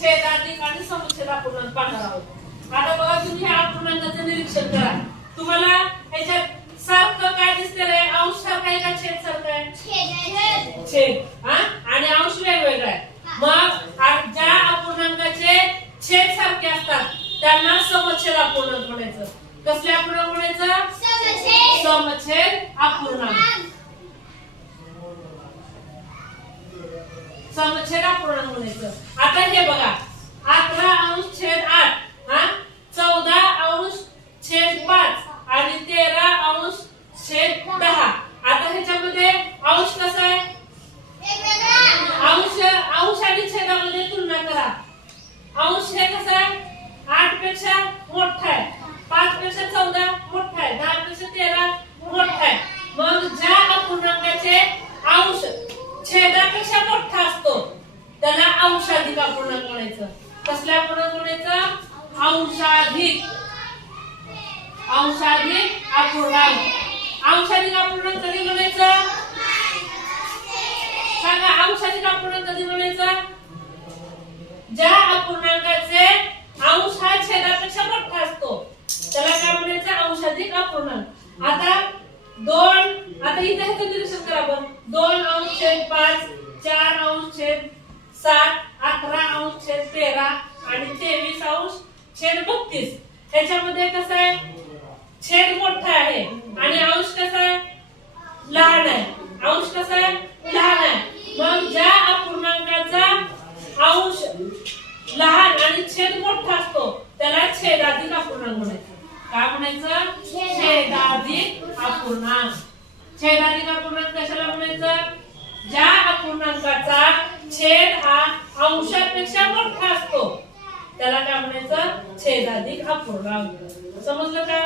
छेदाधिक आणि समुच्छेद अपूर्णांक पाहणार आहोत। आता बघा तुम्ही ह्या अपूर्णांकाचं निरीक्षण करा। तुम्हाला ह्याच्यात सारखं काय दिसतंय रे? अंश सारखा आहे का छेद सारखा आहे? छेद हा आणि अंश वेगवेगळा आहे। मग ज्या अपूर्णांकाचे छेद सारखे असतात त्यांना समच्छेद अपूर्णांक म्हणायचं। कसले अपूर्णांक म्हणायचं? समच्छेद अपूर्णांक। समच्छेद अपूर्णांक म्हणायचं। आता हे बघा 11 अंश छेद 8 हा 14 अंश छेद 5 आणि 13 अंश छेद 10। आता ह्याच्यामध्ये अंश कसा आहे? अंश आणि छेदामध्ये तुलना करा। अंश हे कसं आहे? 8 पेक्षा मोठा आहे, 5 पेक्षा 14 मोठा आहे, 10 पेक्षा 13 मोठा आहे। मग ज्या अपूर्णांकाचे अंश छेदापेक्षा मोठा असतो त्याला अंशाधिक अपूर्णांक म्हणायचं। कसल्या अपूर्णांक म्हणायचं? अंशाधिक अपूर्णांक। अंशाधिक अपूर्णांक कधी म्हणायचं? सांगा, अंशाधिक अपूर्णांक कधी म्हणायचं? ज्या अपूर्णांकाचे अंश हा छेदापेक्षा मोठा असतो त्याला काय म्हणायचं? अंशाधिक अपूर्णांक। आता इथे ह्याचं निरीक्षण करा आपण। 2 अंश छेद 5, 4 अंश छेद 7, 11 अंश छेद 13 आणि 23 अंश छेद 32। ह्याच्यामध्ये कसं आहे? छेद मोठा आहे आणि अंश कसा आहे? लहान आहे। अंश कसा आहे? लहान आहे। मग ज्या अपूर्णांकाचा अंश लहान आणि छेद मोठा असतो त्याला छेदाधिक अपूर्णांक म्हणायचं। काय म्हणायचं? छेदाधिक अपूर्णांक। छेदाधिक अपूर्णांक कशाला म्हणायचं? ज्या अपूर्णांकाचा छेद हा अंशापेक्षा मोठा असतो त्याला काय म्हणायचं? छेदाधिक अपूर्णांक। समजलं का?